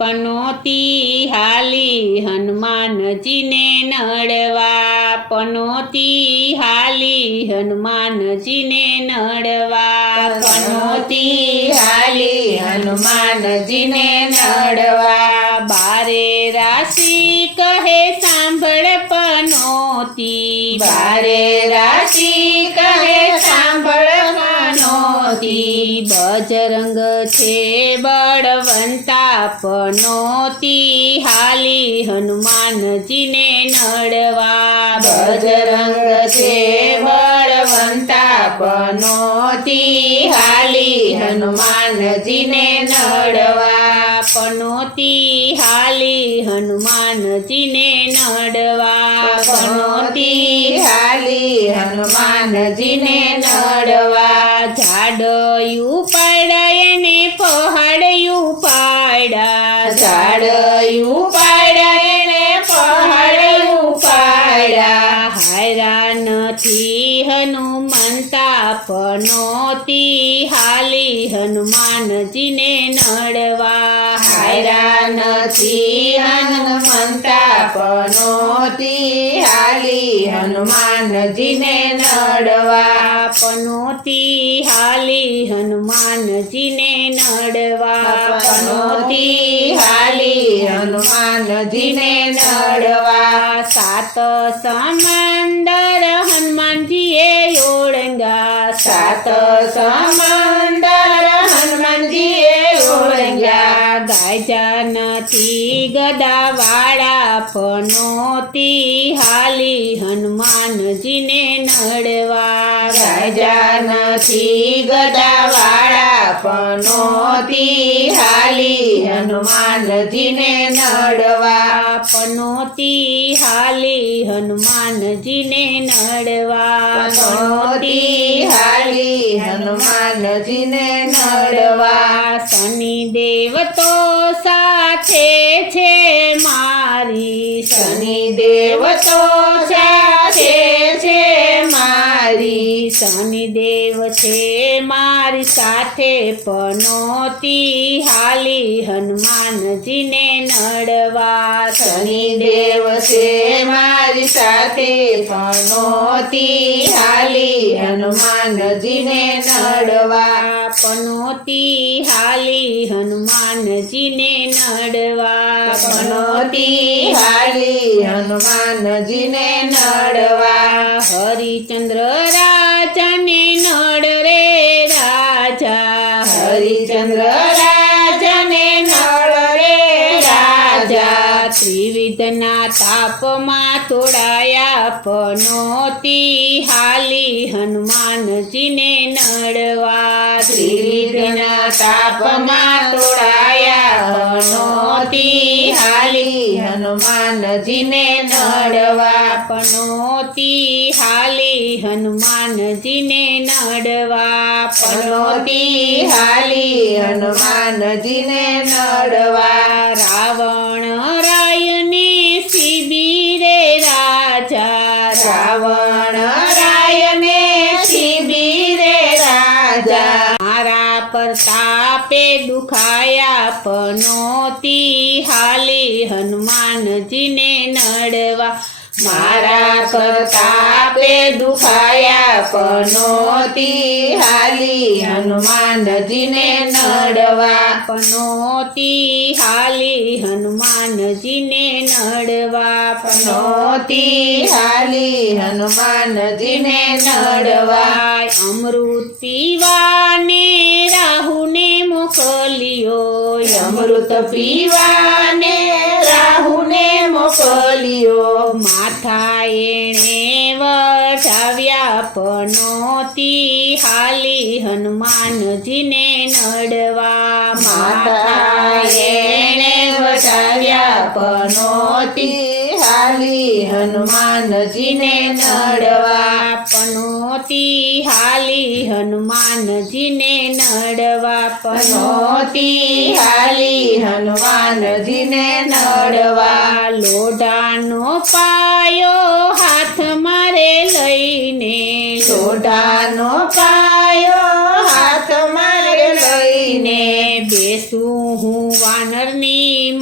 પનોતી હાલી હનુમાનજીને નડવા, પનોતી હાલી હનુમાનજીને નડવા, પનોતી હાલી હનુમાનજીને નડવા। બારે રાશિ કહે સાંભળ પનોતી, બારે રાશિ કહે સાંભળ પનોતી। બજરંગ છે બળવંતા પનોતી હાલી હનુમાનજીને નડવા, બજરંગ છે બળવંતા પનોતી હાલી હનુમાનજીને નડવા, પનોતી હાલી હનુમાનજીને નડવા, પનોતી હાલી હનુમાનજીને નડવા। ઝાડયું પાડ્યા એને પહાડયું પાડ્યા, ઝાડયું પાડ્યા એને પહાડયું પાડ્યા। હાયરા નથી હનુમંતા પનોતી હાલી હનુમાનજીને નડવા, હાયરા નથી હનુમંતા પનોતી હાલી હનુમાનજીને નડવા, પનોતી હાલી હનુમાનજીને નડવા, પનોતી હાલી હનુમાનજીને નડવા। સાત સમંદર હનુમાનજીએ ઓળંગ્યા, સાત સમંદર હનુમાનજીએ ઓળંગ્યા। ગાયજા નથી ગદાવાળા પનોતી હાલી હનુમાનજીને નડવા, ગાયજા નથી ગદાવાળા પનોતી હાલી હનુમાનજીને નડવા, પનોતી હાલી હનુમાનજીને નડવા, પનોતી હાલી હનુમાનજીને નડવા। શનિદેવ તો સાથે છે મારી, શનિદેવ તો સાથે છે મારી, શનિદેવ છે મારી સાથે પનોતી હાલી હનુમાનજીને નડવા, શનિદેવ છે મારી સાથે પનોતી હાલી હનુમાનજીને નડવા, પનોતી હાલી હનુમાનજીને નડવા, પનોતી હાલી હનુમાનજીને નડવા। હરિચંદ્ર રાજાને નડ રે રાજા, હરિચંદ્ર રાજાને નડ રે રાજા। ત્રિવિધના તાપમાં તોડાયા પનોતી હાલી હનુમાનજીને નડવા, ત્રિવિધના તાપમાં તોડાયા પનોતી હાલી હનુમાનજીને નડવા, પનોતી હાલી હનુમાનજીને નડવા, પનોતી હાલી હનુમાનજીને નડવા। રાવણ રાયને શિબિરે રાજા, રાવણ રાયને શિબિરે રાજા। મારા પ્રતાપે દુખાયા પનોતી હાલી હનુમાનજીને નડવા, મારા પ્રતાપે દુખાયા પનોતી હાલી હનુમાનજીને નડવા, પનોતી હાલી હનુમાનજીને નડવા, પનોતી હાલી હનુમાનજીને નડવા। અમૃત પીવાને રાહુને મોકલ્યો, અમૃત પીવાને રાહુને મોકલ્યો। માથા એણે વઢાવ્યા પનોતી હાલી હનુમાનજીને નડવા, માથા એણે વઢાવ્યા પનોતી હાલી હનુમાનજીને નડવા, પનોતી હાલી હનુમાનજીને નડવા, પનોતી હાલી હનુમાનજીને નડવા। લોઢાનો પાયો હાથ મારે લઈને, લોઢાનો પાયો હાથ મારે લઈને, બેસું હું વાનરની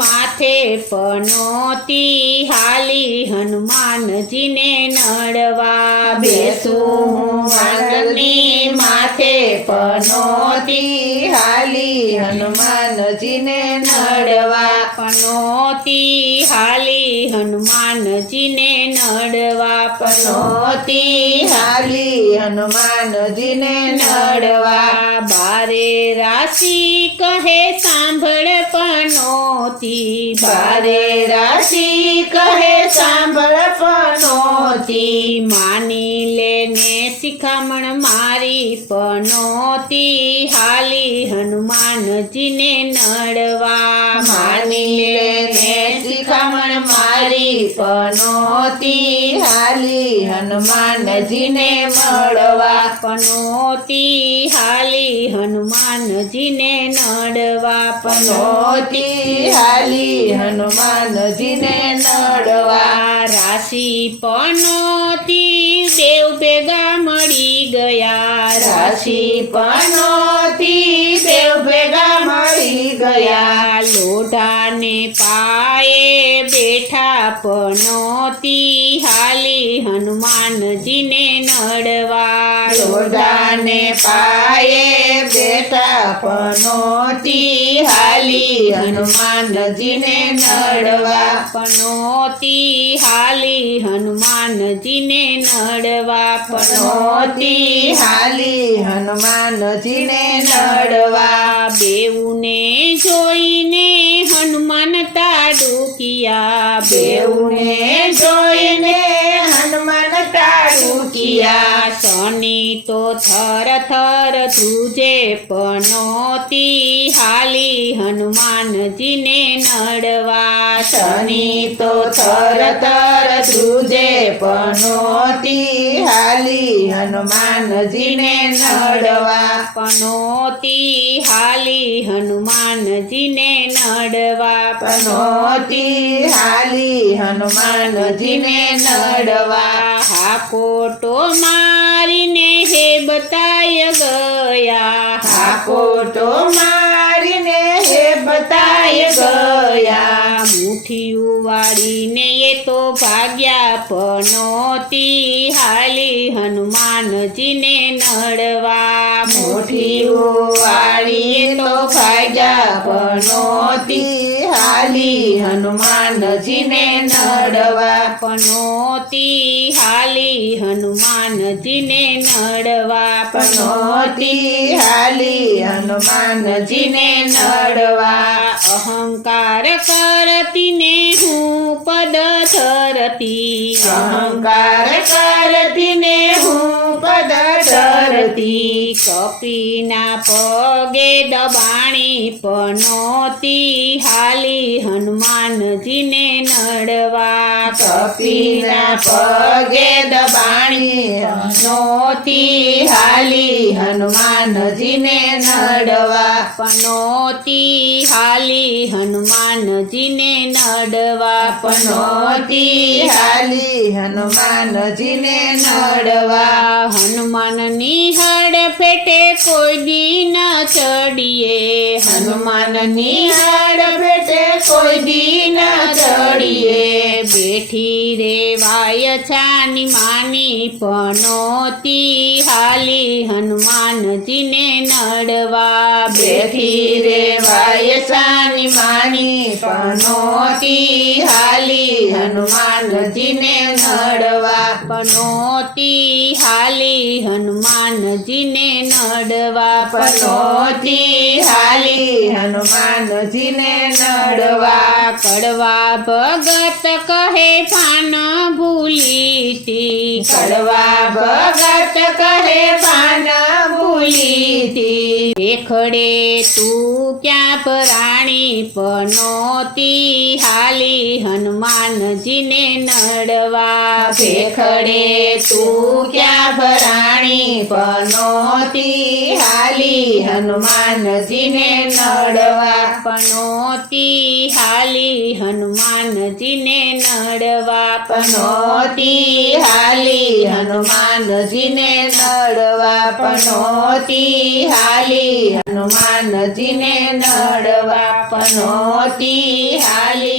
પનોતી હાલી હનુમાનજીને નડવા બેસું હું વાનરની માથે પનોતી હાલી હનુમાનજીને નડવા પનોતી હાલી હનુમાનજીને નડવા પનોતી હાલી હનુમાનજીને નડવા બારે રાશિ કહે સાંભળ પનોતી બારે રાશિ કહે સાંભળ પનોતી માની લેને શિખામણ મારી પનોતી હાલી હનુમાનજીને નડવા માની લેને શિખામણ મારી પનોતી હાલી હનુમાનજીને મળવા પનોતી હાલી હનુમાનજીને નડવા પનોતી હાલી હનુમાનજીને નડવા રાશિ પનોતી દેવ ભેગા મળી ગયા રાશિ પનોતી દેવ ભેગા મળી ગયા લોઢાને પાયે બેઠા પનોતી હાલી હનુમાનજીને નડવા લોઢાને પાયે બેઠા પનોતી હાલી હનુમાનજીને નડવા પનોતી હાલી હનુમાનજીને નડવા પનોતી હાલી હનુમાનજીને નડવા બેઉને જોઈને હનુમાન તાડુકિયા બેઉને જોઈને હનુમાન તાડુકિયા શનિ તો થર થર ધ્રુજે પનોતી હાલી હનુમાનજીને નડવા શનિ તો થર થર ધ્રુજે પનોતી હાલી હનુમાનજીને નડવા પનોતી હાલી હનુમાનજીને નડવા પનોતી હાલી હનુમાનજીને નડવા હાકોટો મારીને હે બતાય ગયા હાકોટો મારીને હે બતાય ગયા મુઠિયું વાળીને એ તો ભાગ્યા પનોતી હાલી હનુમાનજીને નડવા મુઠિયું વાળીએ તો ભાગ્યા પનોતી હાલી હનુમાનજીને નડવા પનોતી હાલી હનુમાનજીને નડવા પનોતી હાલી હનુમાનજીને નડવા અહંકાર કરતી ને હું પદ ધરતી અહંકાર કરતી ને હું પદ ધરતી કપીના પગે દબાણી પનોતી હાલી હનુમાનજીને નડવા કપીના પગે દબાણી પનોતી હાલી હનુમાનજીને નડવા પનોતી હાલી હનુમાનજીને નડવા પનોતી હાલી હનુમાનજીને નડવા હનુમાનની હડફેટે કોઈ દી ન ચડીએ હનુમાનની હડફેટે કોઈ દી ન ચડીએ બેઠી રેવાય છાની માની પનોતી હાલી હનુમાનજીને નડવા બેઠી રેવાય સાની માની પનોતી હાલી હનુમાનજીને નડવા પનોતી હાલી હનુમાનજીને નડવા પનોતી હાલી હનુમાનજીને નડવા કડવા ભગત કહે પાન ભૂલીતી કડવા ભગત કહે પાન ભૂલીતી દેખડે તું ક્યાં પ્રાણી પનોતી હાલી હનુમાનજીને નડવા ભેખડે તું ક્યાં ભરાણી પનોતી હાલી હનુમાનજીને નડવા પનોતી હાલી હનુમાનજીને નડવા પનોતી હાલી હનુમાનજીને નડવા પનોતી હાલી હનુમાનજીને નડવા પનોતી હાલી